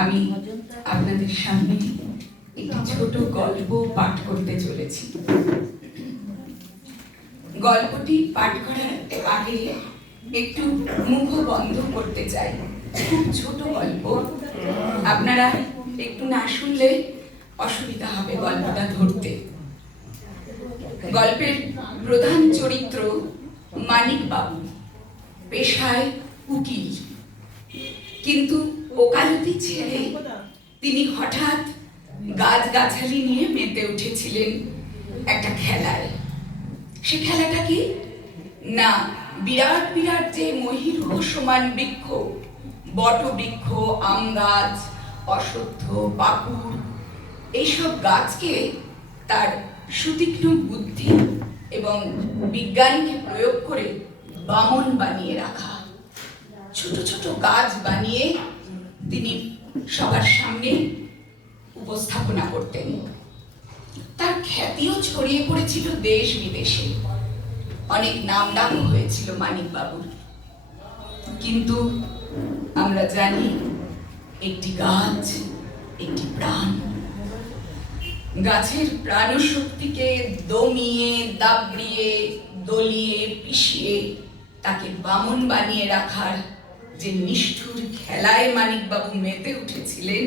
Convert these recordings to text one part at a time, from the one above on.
আমি আপনাদের সামনে একটি ছোট গল্প পাঠ করতে চলেছি। গল্পটি পাঠ করার আগে একটু মুখ বন্ধ করতে চাই। খুব ছোট গল্প, আপনারা একটু না শুনলে অসুবিধা হবে গল্পটা ধরতে। গল্পের প্রধান চরিত্র মানিক বাবু, পেশায় উকিল, কিন্তু ওকালতি ছেড়ে তিনি হঠাৎ গাছগাছালি নিয়ে মেতে উঠেছিলেন একটা খেলায়। সে খেলাটা কি না, বিরাট বিরাট যে মহিরুহ সমান বৃক্ষ, বট বৃক্ষ, আম গাছ, অশ্বত্থ, পাকুড়, এইসব গাছকে তার সুতীক্ষ্ণ বুদ্ধি এবং বিজ্ঞানকে প্রয়োগ করে বামন বানিয়ে রাখা। ছোট ছোট গাছ বানিয়ে তিনি সবার সামনে উপস্থাপনা করতেন। তার খ্যাতিও ছড়িয়ে পড়েছিল দেশ বিদেশে, অনেক নাম ডাক হয়েছিল মানিক বাবুর। কিন্তু আমরা জানি একটি গাছ একটি প্রাণ, গাছের প্রাণশক্তিকে দমিয়ে দাবড়িয়ে দলিয়ে পিষিয়ে তাকে বামন বানিয়ে রাখার যে নিষ্ঠুর খেলায় মানিকবাবু মেতে উঠেছিলেন,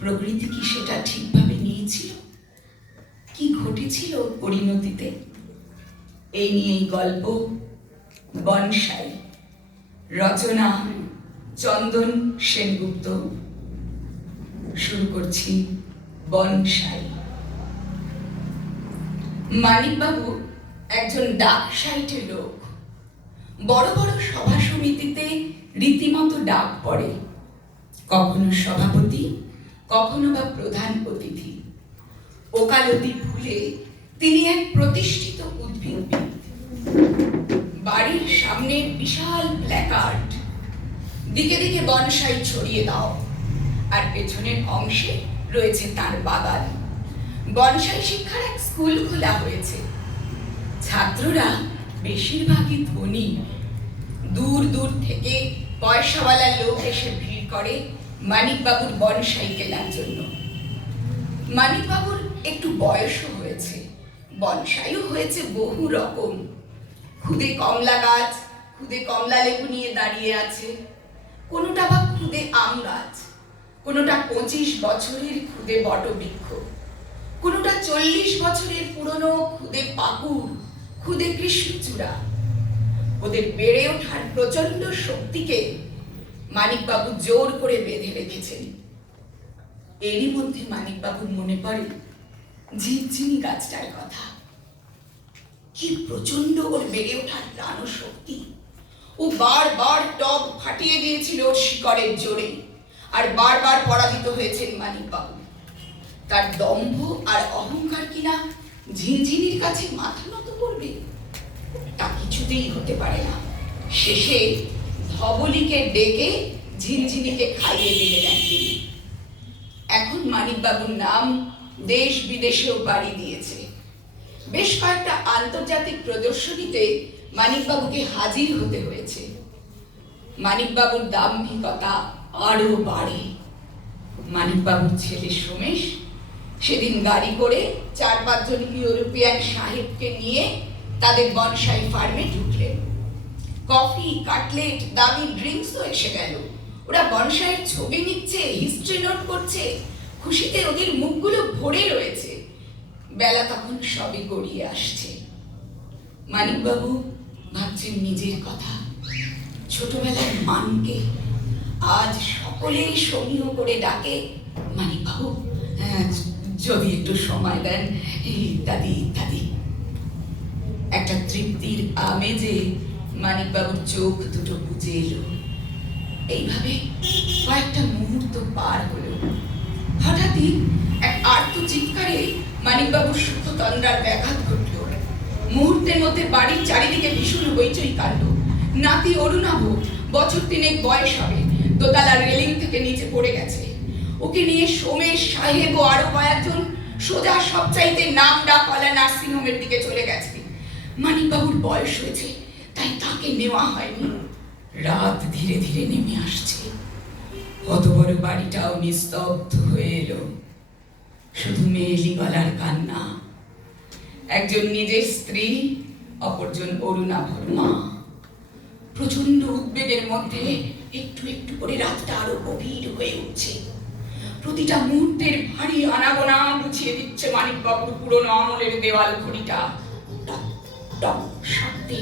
প্রকৃতি কি সেটা ঠিকভাবে নিয়েছিল? কি ঘটেছিল পরিণতিতে? এই নিয়েই গল্প বনসাই, রচনা চন্দন সেনগুপ্ত। শুরু করছি বনসাই। মানিকবাবু একজন ডাক সাইটের লোক। বড় বড় সভা সমিতিতে রীতিমতো ডাক পড়ে, কখনো সভাপতি, কখনো বা প্রধান অতিথি। ওকালতি ভুলে তিনি এক প্রতিষ্ঠিত উদ্ভিদবিদ। বাড়ির সামনে বিশাল প্ল্যাকার্ড, দিকে দিকে বনসাই ছড়িয়ে দাও, আর পেছনের অংশে রয়েছে তার বাগান। বনসাই শিক্ষার এক স্কুল খোলা হয়েছে। ছাত্ররা বেশিরভাগই ধনী। দূর দূর থেকে পয়সাওয়ালা লোক এসে ভিড় করে মানিকবাবুর বনসাই কেনার জন্য। মানিকবাবুর একটু বয়সও হয়েছে, বনসাইও হয়েছে বহু রকম। খুদে কমলা গাছ, খুদে কমলা লেবু নিয়ে দাঁড়িয়ে আছে, কোনোটা বা খুদে আম গাছ, কোনোটা 25 বছরের খুদে বটবৃক্ষ, কোনোটা 40 বছরের পুরনো খুদে পাকুড়, খুদে কৃষ্ণচূড়া। ওদের বেড়ে ওঠার প্রচন্ড শক্তিকে মানিকবাবু জোর করে বেঁধে রেখেছেন। এরই মধ্যে মানিকবাবুর মনে পড়ে ঝিনঝিনি গাছটার কথা। কি প্রচন্ড ওর বেড়ে ওঠার প্রাণ শক্তি! ও বারবার টব ফাটিয়ে দিয়েছিল ওর শিকড়ের জোরে, আর বারবার পরাজিত হয়েছেন মানিকবাবু। তার দম্ভ আর অহংকার কিনা ঝিনঝিনির কাছে মাথা নত করবে, তা কিছুতেই হতে পারে না। শেষে ধবলিকে ডেকে ঝিনঝিনিকে খাইয়ে দিলেন তিনি। এখন মানিকবাবুর নাম দেশ বিদেশেও বাড়ি দিয়েছে। বেশ কয়েকটা আন্তর্জাতিক প্রদর্শনীতে মানিকবাবুকে হাজির হতে হয়েছে। মানিকবাবুর দাম্ভিকতা আরো বাড়ে। মানিকবাবুর ছেলে সোমেশ সেদিন গাড়ি করে 4-5 জন ইউরোপিয়ান সাহেবকে নিয়ে তাদের বনসাই ফার্মে ঢুকলেন। কফি, কাটলেট, দামি ড্রিঙ্কসও এসে গেল। ওরা বনসাইয়ের ছবি নিচ্ছে, হিস্ট্রি নোট করছে, খুশিতে ওদের মুখগুলো ভরে রয়েছে। বেলা তখন সবই গড়িয়ে আসছে। মানিকবাবু ভাবছেন নিজের কথা, ছোটবেলার মানকে। আজ সকলেই সমীহ করে ডাকে, মানিকবাবু যদি একটু সময় দেন, ইত্যাদি ইত্যাদি। একটা তৃপ্তির আমেজে মানিকবাবুর চোখ দুটো বুজে এলো। এইভাবে কয়েকটা মুহূর্ত পার হলো। হঠাৎই এক আর্ত চিৎকারে মানিকবাবুর সুখতন্দ্রার ব্যাঘাত ঘটল। মুহূর্তের মধ্যে বাড়ির চারিদিকে ভীষণ হইচই কাণ্ড। নাতি অরুণাভ, বছর 3 বয়স হবে, দোতলা রেলিং থেকে নিচে পড়ে গেছে। ওকে নিয়ে সোমেশ সাহেব ও আরো কয়েকজন সোজা সবচাইতে নাম ডাকওয়ালা নার্সিংহোমের দিকে চলে গেছে। মানিকবাবুর বয়স হয়েছে, তাই তাকে নেওয়া হয়নি। রাত ধীরে ধীরে নেমে আসছে। কত বড় বাড়িটাও নিস্তব্ধ হয়ে এলো, শুধু মেয়েলি গলার কান্না। একজন নিজের স্ত্রী, অপরজন অরুণাভর মা। প্রচন্ড উদ্বেগের মধ্যে একটু একটু করে রাতটা আরো গভীর হয়ে উঠছে। প্রতিটা মুহূর্তের ভারী আনাগোনা বুঝিয়ে দিচ্ছে মানিকবাবুর পুরনো আমলের দেওয়াল ঘড়িটা। টক টক শব্দে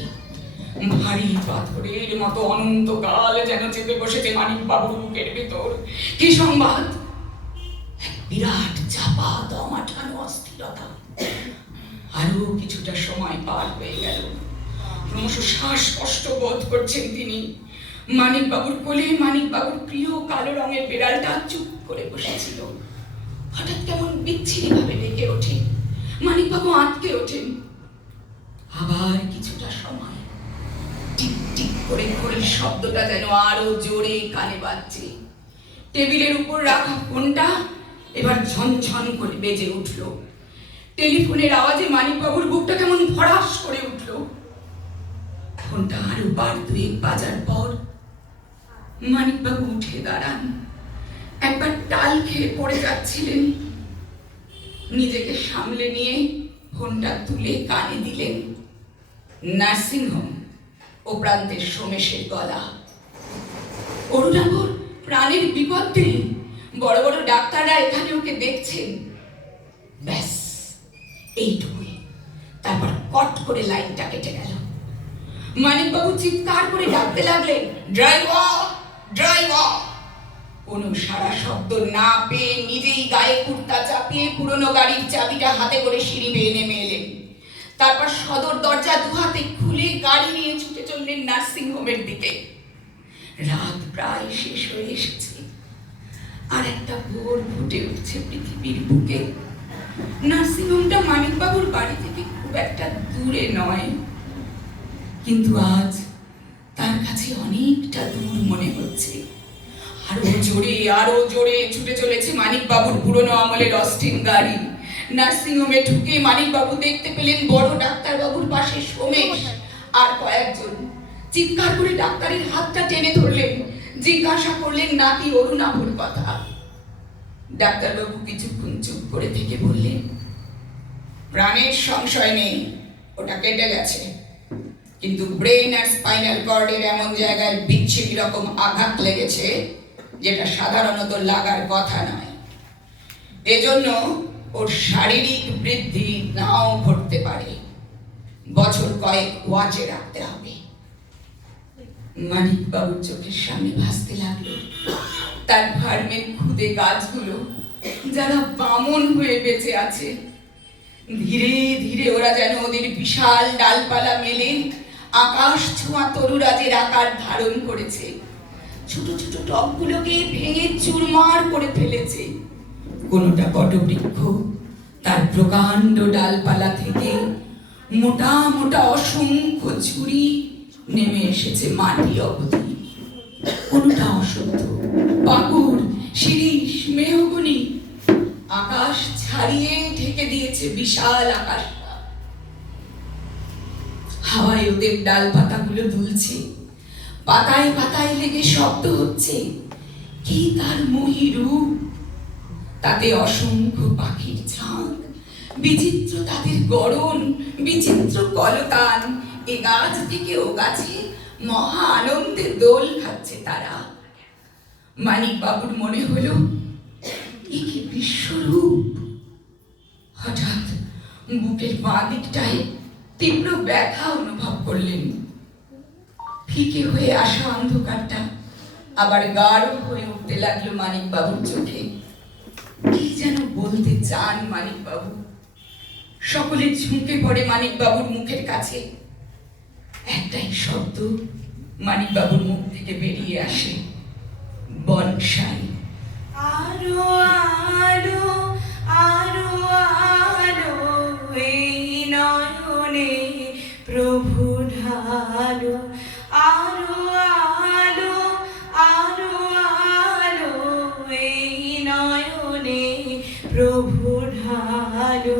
ভারী পাথরের মতো অনন্তকাল যেন চেপে বসেছে মানিকবাবুর বুকের ভেতর। কি সংবাদ? এক বিরাট চাপা দমাঠানো অস্থিরতা। আরো কিছুটা সময় পার হয়ে গেল। ক্রমশ শ্বাসকষ্ট বোধ করছেন তিনি। মানিকবাবুর কোলে মানিকবাবুর প্রিয় কালো রঙের বিড়ালটা চুপ করে বসেছিল। হঠাৎ কেমন বিচ্ছিরি ভাবে ডেকে ওঠে। মানিকবাবু আঁতকে ওঠেন। আবার কিছুটা সময় টিক টিক করে ঘড়ির শব্দটা যেন আরো জোরে কানে বাজছে। টেবিলের উপর রাখা ফোনটা এবার ঝনঝন করে বেজে উঠল। টেলিফোনের আওয়াজে মানিকবাবুর বুকটা কেমন ফড়াস করে উঠল। ফোনটা আরো বার দুয়েক বাজার পর মানিকবাবু উঠে দাঁড়ান। একবার টাল খেয়ে পড়ে যাচ্ছিলেন। নিজেকে সামলে নিয়ে ফোনটা তুলে কানে দিলেন। নার্সিংহোম, ও প্রান্তের সোমেশের গলা। অরুণাভর প্রাণের বিপদ নেই, বড় বড় ডাক্তাররা এখানে ওকে দেখছেন। ব্যাস এইটুকুই। তারপর কট করে লাইনটা কেটে গেল। মানিকবাবু চিৎকার করে ডাকতে লাগলেন, ড্রাইভার ড্রাইভার। কোনো সারা শব্দ না পেয়ে নিজেই গায়ে কুর্তা চাপিয়ে পুরনো গাড়ির চাবিটা হাতে করে সিঁড়ি বেয়ে নেমে এলেন। তারপর সদর দরজা দুহাতে খুলে গাড়ি নিয়ে ছুটে চললেন নার্সিংহোমের দিকে। রাত প্রায় শেষ হয়ে এসেছে, আর একটা ভোর ফুটে উঠছে পৃথিবীর বুকে। নার্সিংহোমটা মানিকবাবুর বাড়ি থেকে খুব একটা দূরে নয়, কিন্তু আজ তার কাছে অনেকটা দূর মনে হচ্ছে। আরো জোরে ছুটে চলেছে মানিকবাবুর পুরনো আমলের অস্টিন গাড়ি। নার্সিংহোমে ঢুকে মানিকবাবু দেখতে পেলেন বড় ডাক্তারবাবুর পাশে সোমেশ আর কয়েকজন। চিৎকার করে ডাক্তারের হাতটা টেনে ধরলেন, জিজ্ঞাসা করলেন নাতি অরুণাভর কথা। ডাক্তারবাবু কিছুক্ষণ চুপ করে থেকে বললেন, প্রাণের সংশয় নেই, ওটা কেটে গেছে, কিন্তু ব্রেন আর স্পাইনাল কর্ডের এমন জায়গায় বিচ্ছিরি রকম আঘাত লেগেছে যেটা সাধারণত লাগার কথা নয়। এজন্য ওর শারীরিক বৃদ্ধি নাও ঘটতে পারে, বছর কয়েক ওয়াচে রাখতে হবে। মানিকবাবুর চোখের সামনে ভাসতে লাগলো তার ফার্মের খুদে গাছগুলো, যারা বামন হয়ে বেঁচে আছে। ধীরে ধীরে ওরা যেন ওদের বিশাল ডালপালা মেলে আকাশ ছোঁয়া তরুরাজের আকার ধারণ করেছে। ছোট ছোট টবগুলোকে ভেঙে চুরমার করে ফেলেছে। কোনোটা বটবৃক্ষ, তার প্রকাণ্ড ডালপালা থেকে মোটা মোটা অসংখ্য ঝুড়ি নেমে এসেছে মাটি অবধি। কোনোটা অসত্য, পাকুড়, শিরীষ, মেহগনি। আকাশ ছাড়িয়ে ঢেকে দিয়েছে বিশাল আকাশটা। হাওয়ায় ওদের ডাল পাতাগুলো দুলছে, পাতায় পাতায় লেগে শব্দ হচ্ছে। কি তার মোহী রূপ! তাতে অসংখ্য পাখির ঝাঁক, বিচিত্র তাদের গড়ন, বিচিত্র কলতান। এ গাছ থেকে ও গাছে মহা আনন্দে দোল খাচ্ছে তারা। মানিকবাবুর মনে হলো, এ কি বিশ্বরূপ! হঠাৎ বুকের বাঁ দিকটায় তীব্র ব্যথা অনুভব করলেন। ফিকে হয়ে আসা অন্ধকারটা আবার গাঢ় হয়ে উঠতে লাগলো মানিকবাবুর চোখে। কি যেন বলতে চান মানিকবাবু। সকলে ঝুঁকে পড়ে মানিকবাবুর মুখের কাছে। একটাই শব্দ মানিকবাবুর মুখ থেকে বেরিয়ে আসে, বনসাই। আলো আলো আলো আলো এই নয়নে প্রভু ঢালো। আলো আলো আলো আলো এই নয়নে প্রভু ঢালো।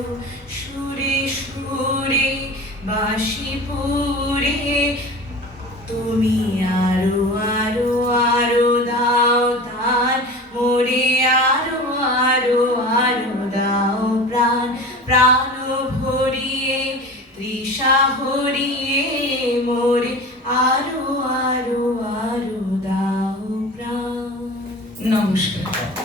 সুরে সুরে বাঁশি পুরে তুমি আরো আরো আরো দাও তাল। জড়িয়ে মোরে আরো আরো আরো দাও প্রাণ। নমস্কার।